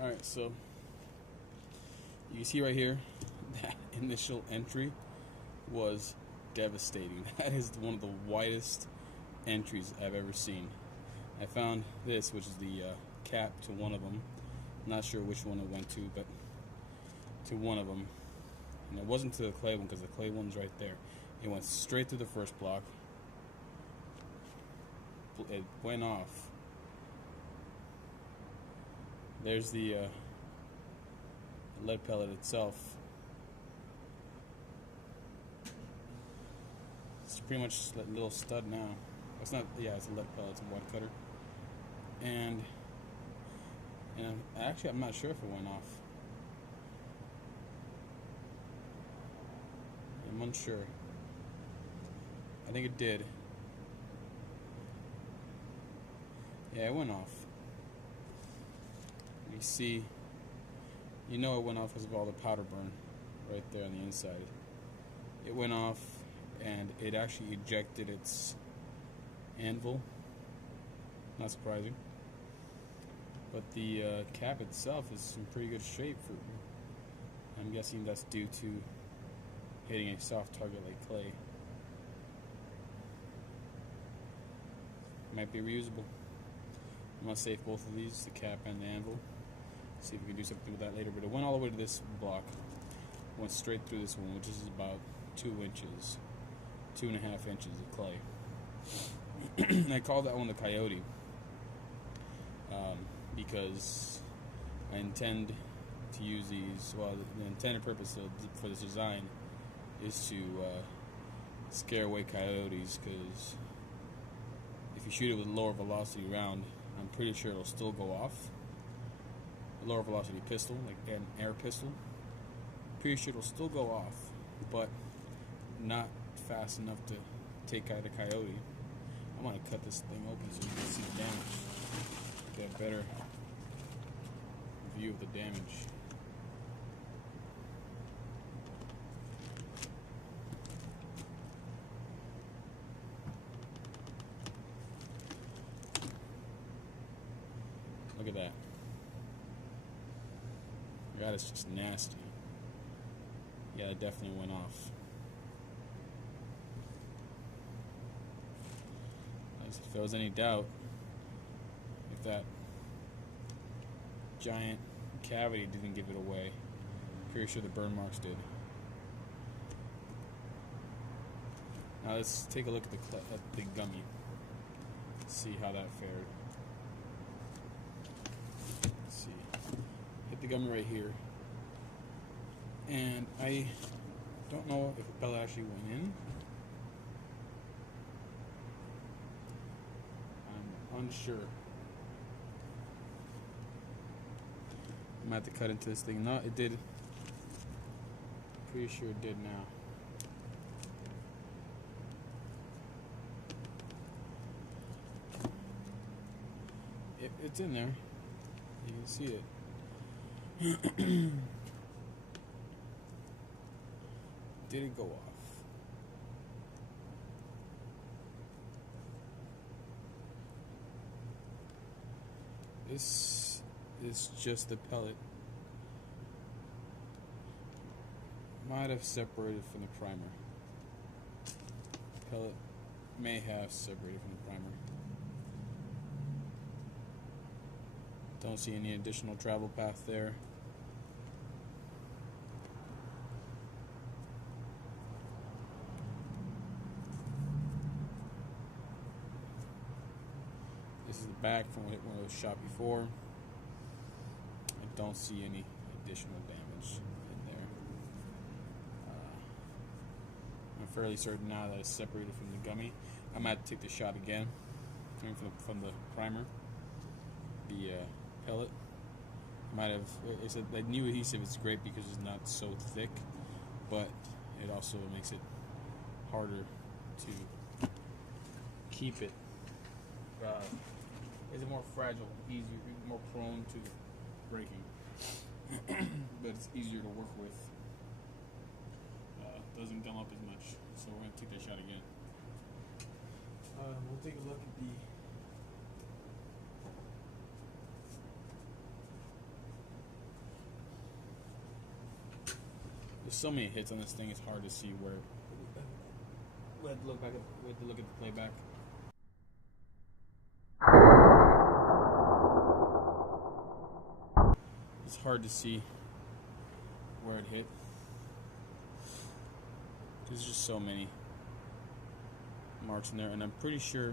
Alright, so you can see right here that initial entry was devastating. That is one of the widest entries I've ever seen. I found this, which is the cap to one of them. Not sure which one it went to, but to one of them. And it wasn't to the clay one, because the clay one's right there. It went straight through the first block. It went off. There's the lead pellet itself. It's pretty much a little stud now. It's not, yeah, it's a lead pellet, it's a wide cutter. And actually, I'm not sure if it went off. I'm unsure. I think it did. Yeah, it went off. You see, you know it went off because of all the powder burn right there on the inside. It went off and it actually ejected its anvil. Not surprising. But the cap itself is in pretty good shape. I'm guessing that's due to hitting a soft target like clay. Might be reusable. I'm going to save both of these, the cap and the anvil. See if we can do something with that later. But it went all the way to this block. Went straight through this one, which is about 2 inches, 2.5 inches of clay. And I call that one the Coyote because I intend to use these. Well, the intended purpose for this design is to scare away coyotes, because if you shoot it with a lower velocity round, I'm pretty sure it'll still go off. A lower velocity pistol, like an air pistol, pretty sure it'll still go off, but not fast enough to take out a coyote. I'm gonna cut this thing open so you can see the damage. Get a better view of the damage. Look at that. God, it's just nasty. Yeah, it definitely went off. If there was any doubt, if that giant cavity didn't give it away, pretty sure the burn marks did. Now let's take a look at the Gummy. See how that fared. Let's see. Hit the Gummy right here, and I don't know if a pellet actually went in. I'm unsure. I'm gonna have to cut into this thing. No, it did. Pretty sure it did now. It's in there. You can see it. Did it go off? This is just the pellet. Might have separated from the primer. Pellet may have separated from the primer. Don't see any additional travel path there. This is the back from when it was shot before. I don't see any additional damage in there. I'm fairly certain now that it's separated from the Gummy. I might have to take the shot again, coming from the primer. The pellet might have. It's a new adhesive. It's great because it's not so thick, but it also makes it harder to keep it. It's more fragile, easier, more prone to breaking, but it's easier to work with. Doesn't gum up as much, so we're going to take that shot again. We'll take a look at There's so many hits on this thing, it's hard to see where. We have to look back. We have to look at the playback. It's hard to see where it hit. There's just so many marks in there, and I'm pretty sure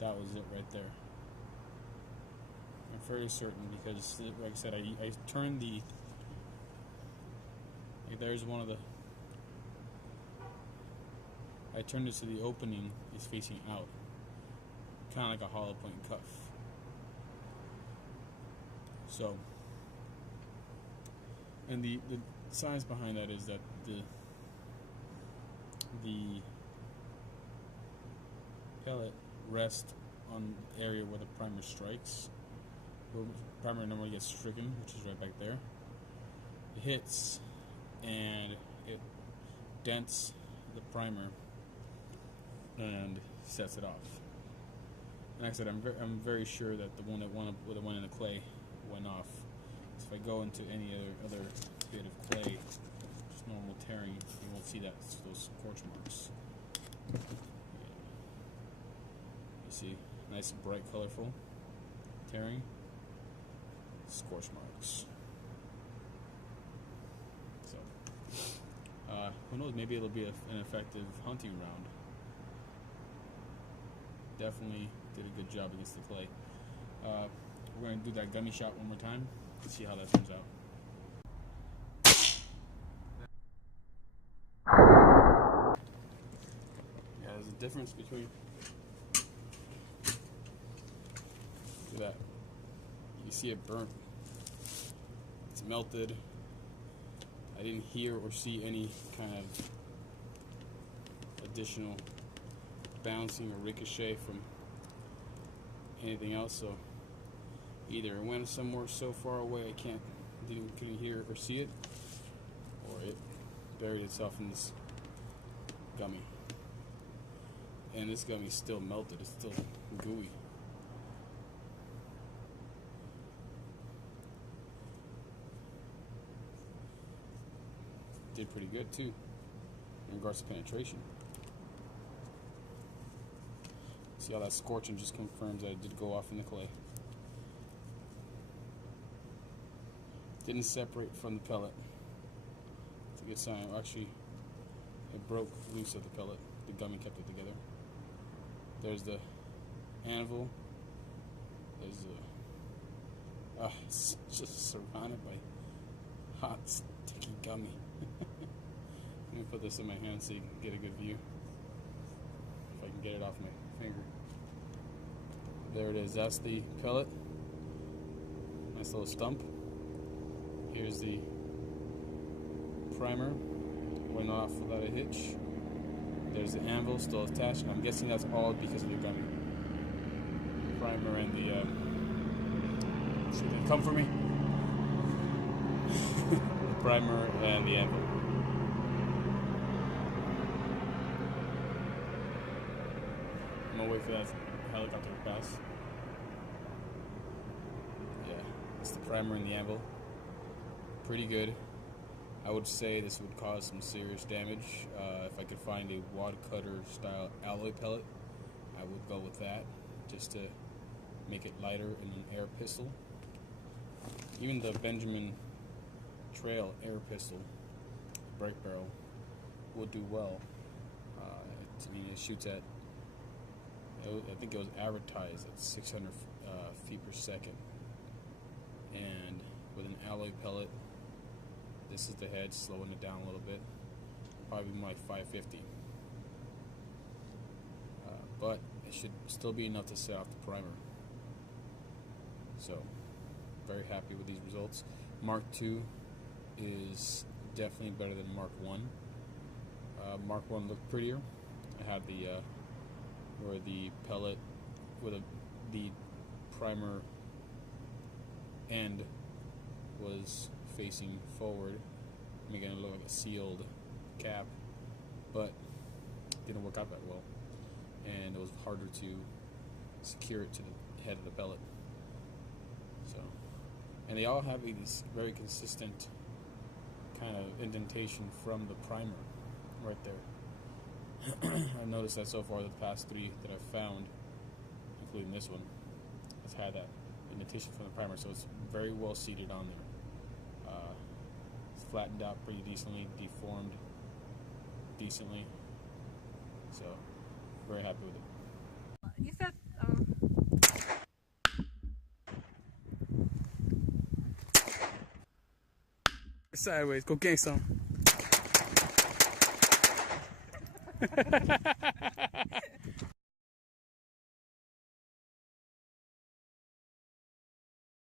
that was it right there. I'm fairly certain because, like I said, I turned the. Like there's one of the. I turned it so the opening is facing out, kind of like a hollow point cuff. So, and the science behind that is that the pellet rests on the area where the primer strikes. Where the primer normally gets stricken, which is right back there. It hits and it dents the primer and sets it off. And like I said, I'm very sure that the one that went in the clay went off. So if I go into any other bit of clay, just normal tearing, you won't see those scorch marks. Yeah. You see, nice and bright, colorful tearing, scorch marks. So, who knows? Maybe it'll be an effective hunting round. Definitely did a good job against the clay. We're going to do that gummy shot one more time and see how that turns out. Yeah, there's a difference between. Look at that. You see it burnt. It's melted. I didn't hear or see any kind of additional bouncing or ricochet from anything else, so either it went somewhere so far away I couldn't hear or see it, or it buried itself in this gummy. And this gummy is still melted, it's still gooey. Did pretty good too in regards to penetration. See how that scorching just confirms that it did go off in the clay. Didn't separate from the pellet. It's a good sign. Actually, it broke loose of the pellet. The gummy kept it together. There's the anvil. There's the. It's just surrounded by hot, sticky gummy. Let me put this in my hand so you can get a good view. If I can get it off my finger. There it is. That's the pellet. Nice little stump. Here's the primer. Went off without a hitch. There's the anvil still attached. I'm guessing that's all because of the gummy. Primer and the. See, they come for me. The primer and the anvil. I'm gonna wait for that helicopter to pass. Yeah, it's the primer and the anvil. Pretty good. I would say this would cause some serious damage. If I could find a wad cutter style alloy pellet, I would go with that, just to make it lighter in an air pistol. Even the Benjamin Trail air pistol, break barrel, would do well. It shoots at, I think it was advertised at 600 feet per second. And with an alloy pellet, this is the head, slowing it down a little bit. Probably more like 550. But it should still be enough to set off the primer. So, very happy with these results. Mark II is definitely better than Mark I. Mark I looked prettier. I had the where the pellet with the primer end was facing forward, making it look like a sealed cap, but didn't work out that well, and it was harder to secure it to the head of the pellet. So, and they all have these very consistent kind kind of indentation from the primer right there. I've noticed that so far the past 3 that I've found, including this one, has had that indentation from the primer, so it's very well seated on there. It's flattened out pretty decently, deformed decently, so very happy with it. You said sideways, go gang some.